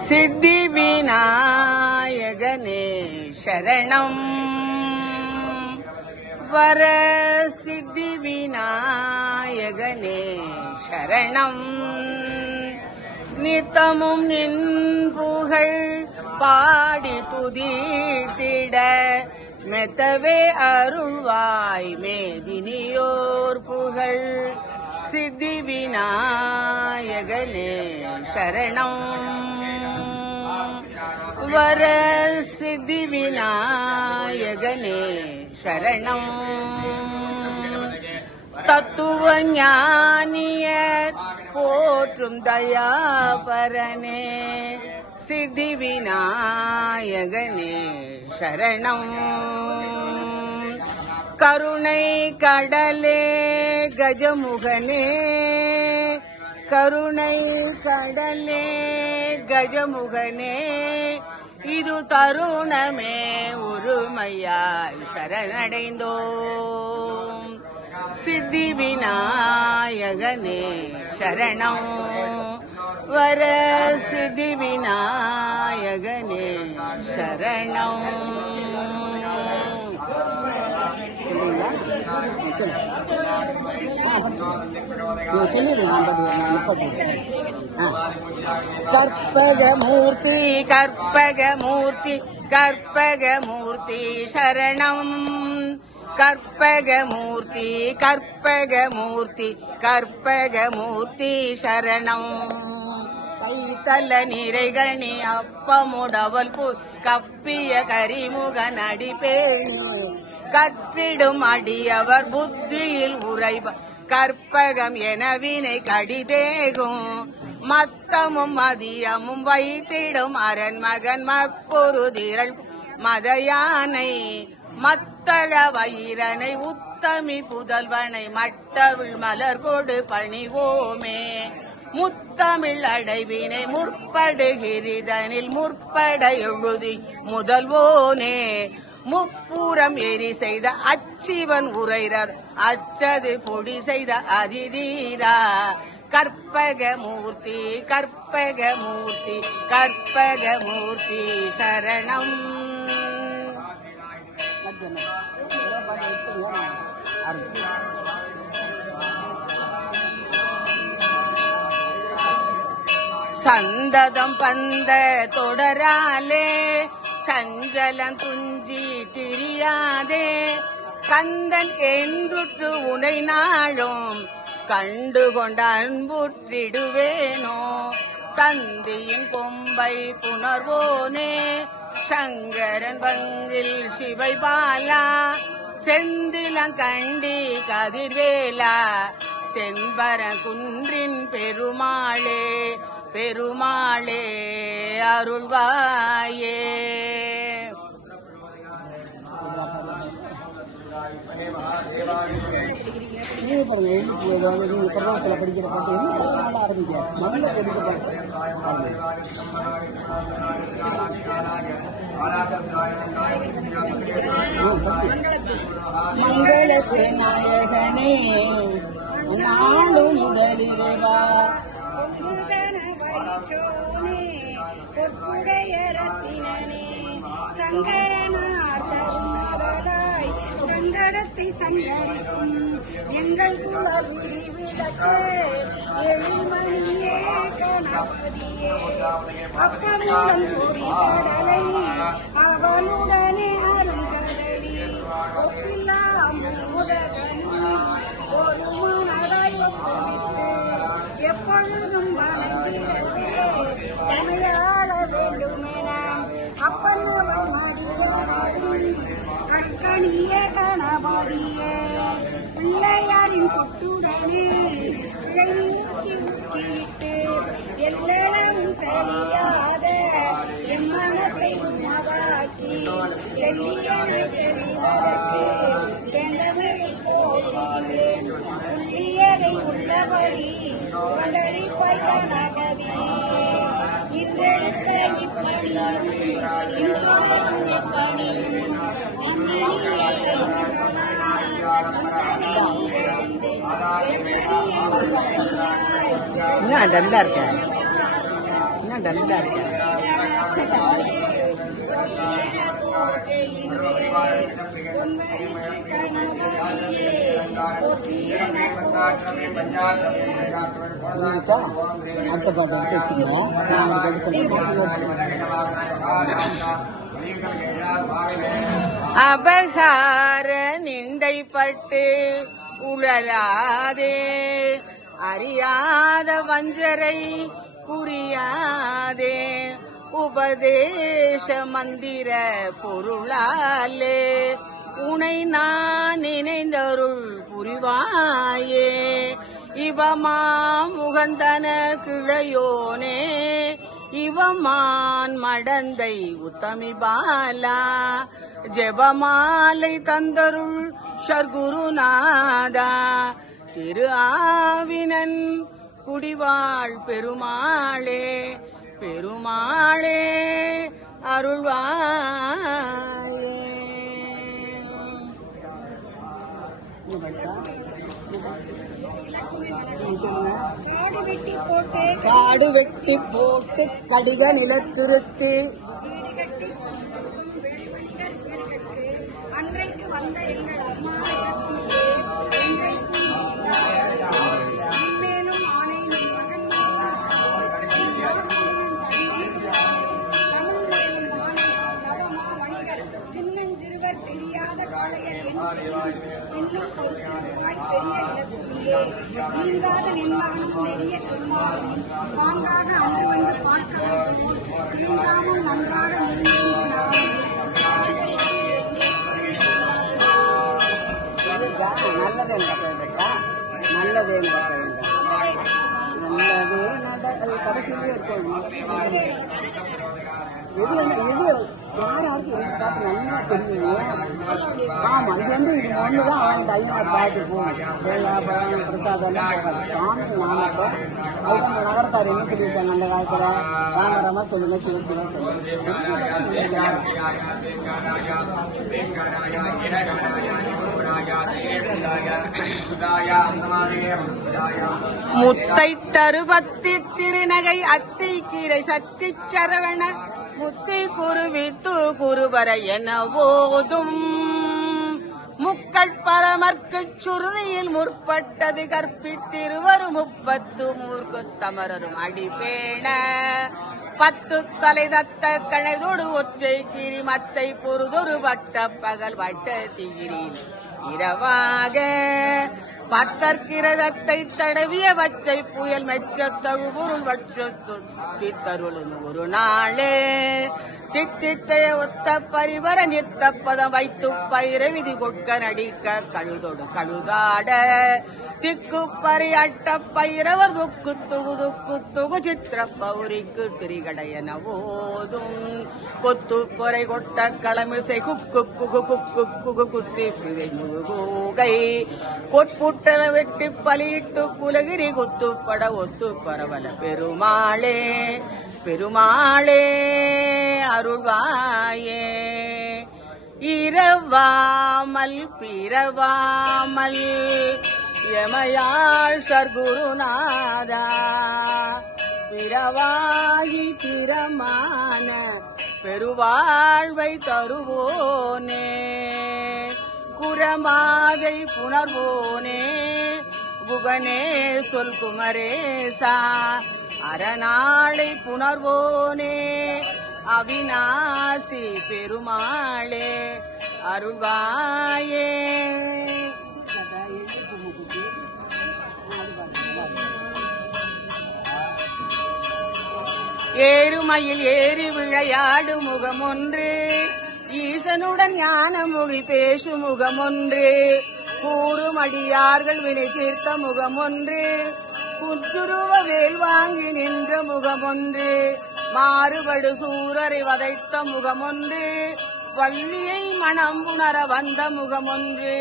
சித்தி விநாயகனே சரணம் வர சித்தி விநாயகனே சரணம் நித்தமும் நின் புகழ் பாடி துதித்திட மெத்தவே அருள்வாய் மேதினியோர் புகழ் சித்தி விநாயகனே சரணம் வர சித்தி விநாயகனே சரணம் தத்துவ ஞானியர் போற்றும் தயாபரனே சித்தி விநாயகனே சரணம் கருணை கடலே கஜமுகனே கருணை கடலே கஜமுகனே இது தருணமே உருமையாய் சரணடைந்தோம் சித்தி விநாயகனே சரணம் வர சித்தி விநாயகனே சரணம். கற்பகமூர்த்தி கற்பகமூர்த்தி கற்பகமூர்த்தி சரணம் கற்பகமூர்த்தி கற்பகமூர்த்தி கற்பகமூர்த்தி சரணம் கைத்தல நிறைகணி அப்பமுடவல் கப்பிய கரிமுக நடிப்பேணி கற்றிடும் அடியவர் புத்தியில் உரைவ கற்பகம் எனவினை கடிதேகும் மத்தமும் மதியமும் வைத்திடும் அரண்மகன் மற்பொரு திரள் மதயானை மத்தள வைரனை உத்தமி புதல்வனை மட்டவிழ் மலர் கொடு பணிவோமே. முத்தமிழ் அடைவினை முற்படுகிரிதனில் முற்பட எழுதி முதல்வோனே. முப்புறம் எரி செய்த அச்சிவன் உரைரர் அச்சது பொடி செய்த அதிதீரா. கற்பகமூர்த்தி கற்பகமூர்த்தி கற்பகமூர்த்தி சரணம். சந்ததம் பந்த தொடராலே சஞ்சலம் துஞ்சி திரியாதே. கந்தன் என்றுற்று உனை நாளும் கண்டு கொண்ட அன்புற்றிடுவேனோ. தந்தியின் கொம்பை புணர்வோனே சங்கரன் பங்கில் சிவை பாலா. செந்திலங்கண்டி கதிர்வேலா தென்பர குன்றின் பெருமாளே பெருமாளே அருள்வாயே. மங்களத்து நாயகனே நாடு முதலிரவா. சங்கரனார்தலாய் சங்கடத்தை சங்கரிக்கும் எங்கள் குலவிழி விளக்கு எழில்மணியே கணபதியே. அப்பமுடன் பொறிகடலை அவனுடனே அருங்கடலி ஒப்பில்லாமல் உலகனி ஒரு மனதாய் ஒப்புவித்து எப்பொழுதும் வணங்கிடவே தமையாள வேண்டுமென அப்பனுடன் கண்கணிய கணபதியே. பிள்ளையாரின் கொட்டுடனே இளைஞி ஊற்றிவிட்டு எல்லளவும் சரியாத எம்மனத்தை உன்னதாக்கி எள்ளியனை தெரிவதற்கு எந்தமிழை போகிறேன். உள்ளியதை உள்ளபடி வந்தளிப்பாய் கணபதியே. இன்றெடுத்த இப்பணியும் இன்றுணரும் இப்பணியும் என்ன டல்லா இருக்க, என்ன டல்லா இருக்க. அபகார நிந்தைப்பட்டு உழலாதே அறியாத வஞ்சரை புரியாதே. உபதேச மந்திர பொருளாலே உனை நான் நினைந்தருள் புரிவாயே. இவமாம் முகந்தன கிளையோனே இவமான் மடந்தை உத்தமி பாலா. ஜெபமாலை தந்தருள் ஷர்குருநாதா. திரு ஆவினன் குடிவாழ் பெருமாளே பெருமாளே அருள்வாயே. காடு வெட்டி போட்டு கடிக நிலத்திருத்தி அன்றைக்கு வந்த எங்கள் அம்மா மேலும் ஆணை சின்னஞ்சிறுவர் தெரியாத காளையர் இன்னும் நீங்காத நின்மகனும் நெடிய திருமாலும் வாங்காக அங்கு வந்து பார்க்கவும் நீங்காமல் நன்றாக நல்லதே நல்லதே நல்லதே கடைசியிலே இருக்கணும். இது யாராருக்கு பார்த்து நல்லா தெரியும். ஆமா, இது வந்து இது ஒண்ணுதான் அவன் அதிகமாக பார்த்து போகணும். தேங்காய் பழம் பிரசாதம் போகாது. சாமி நாமத்தை அதுதான் இந்த நகரத்தார் என்ன சொல்லியிருக்காங்க அந்த காலத்துல, ராமராமா சொல்லுங்க, சிவசிவா சொல்லுங்க. முத்தை தருபத்தி திருநகை அத்தை கீரை சத்தி சரவண முத்தை குருவித்து குருவர என ஓதும் முக்கள் பரமர்க்கு சுருதியில் முற்பட்டது கற்பித்திருவரு 30 மூர்க்கு தமரரும் அடிபேண 10 தலை தத்த கணைதோடு ஒற்றை கிரி மத்தை பொறுதொரு வட்ட பகல் வட்ட தீரி இரவாக பத்தற்கிரதத்தை தடவிய வச்சை புயல் மெச்சத்தகு பொருள் வச்சொத்தி தருளும் ஒரு நாளே தித்தித்தைய ஒத்த பரிவர நித்த பதம் வைத்து பயிர விதி கொட்க நடிக்க கழுதொடு கழுதாட திக்கு பரியாட்ட பயிரவர் துக்கு துகு சித்திர பௌரிக்கு திரிகடையன ஓதும் கொத்து பொறை கொட்ட களமிசை குக்கு குகு குக்கு குகு குத்தி கூகை கொட்புட்டல வெட்டி பலியிட்டு குலகிரி குத்துப்பட ஒத்து பரவல பெருமாளே பெருமாளே அருள்வாயே இரவாமல் பிறவாமல் எமையாள் சர்க்குருநாதா பிறவாகி திறமான பெருவாழ்வை தருவோனே குரமாதை புணர்வோனே புகனே சொல் குமரேசா அரணாளை புணர்வோனே அவிநாசி பெருமாளே அருள்வாயே ஏறுமையில் ஏறி விளையாடு முகமொன்று ஈசனுடன் ஞான மொழி பேசு முகமொன்று கூறுமடியார்கள் வினை தீர்த்த முகமொன்று புத்துருவ வேல் வாங்கி நின்ற முகமொன்று மாறுபடு சூரரை வதைத்த முகமொன்று வள்ளியை மனம் உணர வந்த முகமொன்று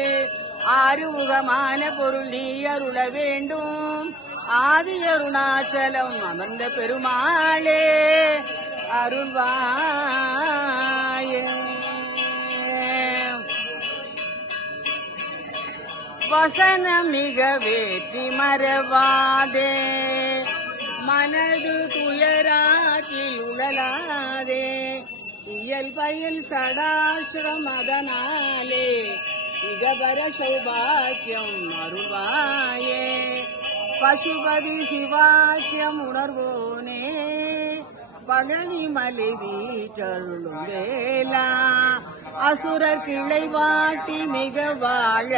ஆறுமுகமான பொருள் நீ அருள வேண்டும் ஆதி அருணாச்சலம் அமர்ந்த பெருமாளே அருள்வாயே வசனமிக வேற்றி மறவாதே மனது துயராற்றில் உழலாதே இயல் பயில் சடாசிரம் அதனாலே இகபர சௌபாக்கியம் அருள்வாயே பசுபதி சிவாக்கியம் உணர்வோனே பழனி மலை வீட்டருளும் வேலா அசுரர் கிளை வாட்டி மிக வாழ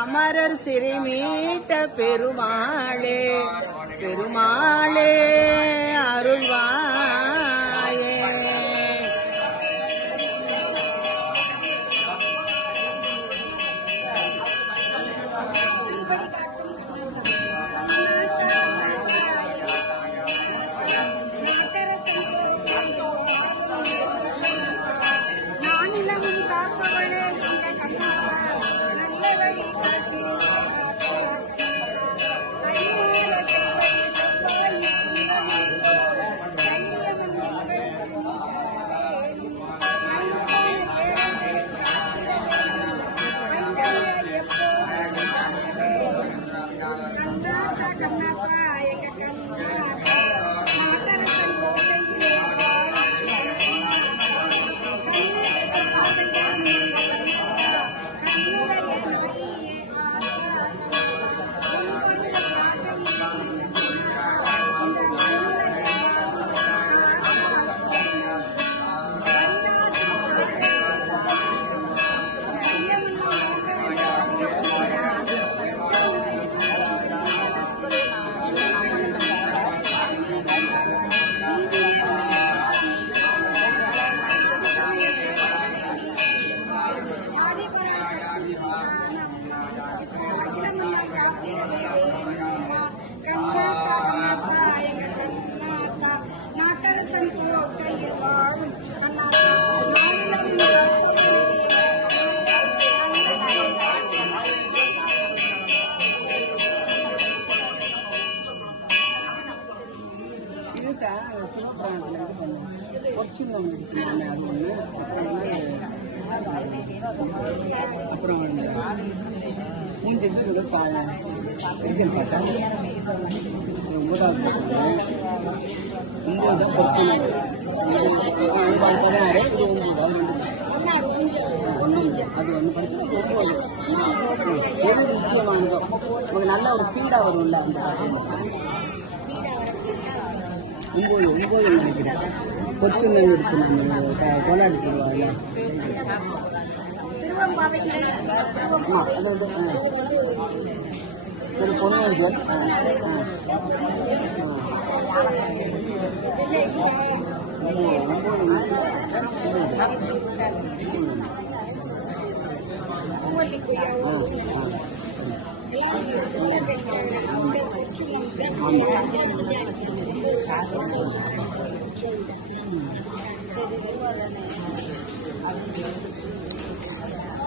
அமரர் சிறை மீட்ட பெருமாளே பெருமாளே அருள்வாயே நானிலமும் காப்பவளே இந்த கண்ணா நல்ல வழி காட்டி சிவத்தை சிவபிராணத்தில் இது பண்ணுவோம். பொற்சின்னம் இருக்குன்னு அது ஒன்று. அப்புறம் வந்து மூஞ்சிக்கு இது இருக்குன்னு பார்த்தா 9வது 9 பொற்சின்னம். அது 9 அது ஒன்று படிச்சு 9 எது முக்கியமானதோ உங்களுக்கு நல்ல ஒரு ஸ்பீடாக வரும்ல அந்த 9 நினைக்கிறேன். பொற்சின்னம் இருக்கு நம்ம கொண்டாடி சொல்லுவாங்க. ஆமாம் அது வந்து ஒரு பொன்னஞ்சல்.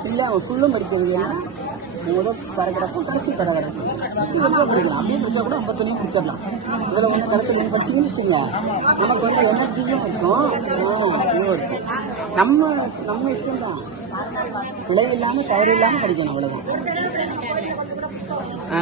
இல்லை அவன் ஃபுல்லும் படிக்கிறது. ஏன்னா முதல் பரகிடக்கும் கடைசி பரகிடக்கும் இது வரைக்கும் படிக்கலாம். அப்படியே படித்தா கூட 50 முடிச்சிடலாம். இதில் ஒன்று கடைசி ஒன்று படிச்சிங்கன்னு வச்சுங்க, நமக்கு வந்து எனர்ஜியும் இருக்கும், இதுவும் இருக்கும். நம்ம இஷ்டம் தான். பிழை இல்லாமல் தவறு இல்லாமல் படிக்கணும், அவ்வளோதான். ஆ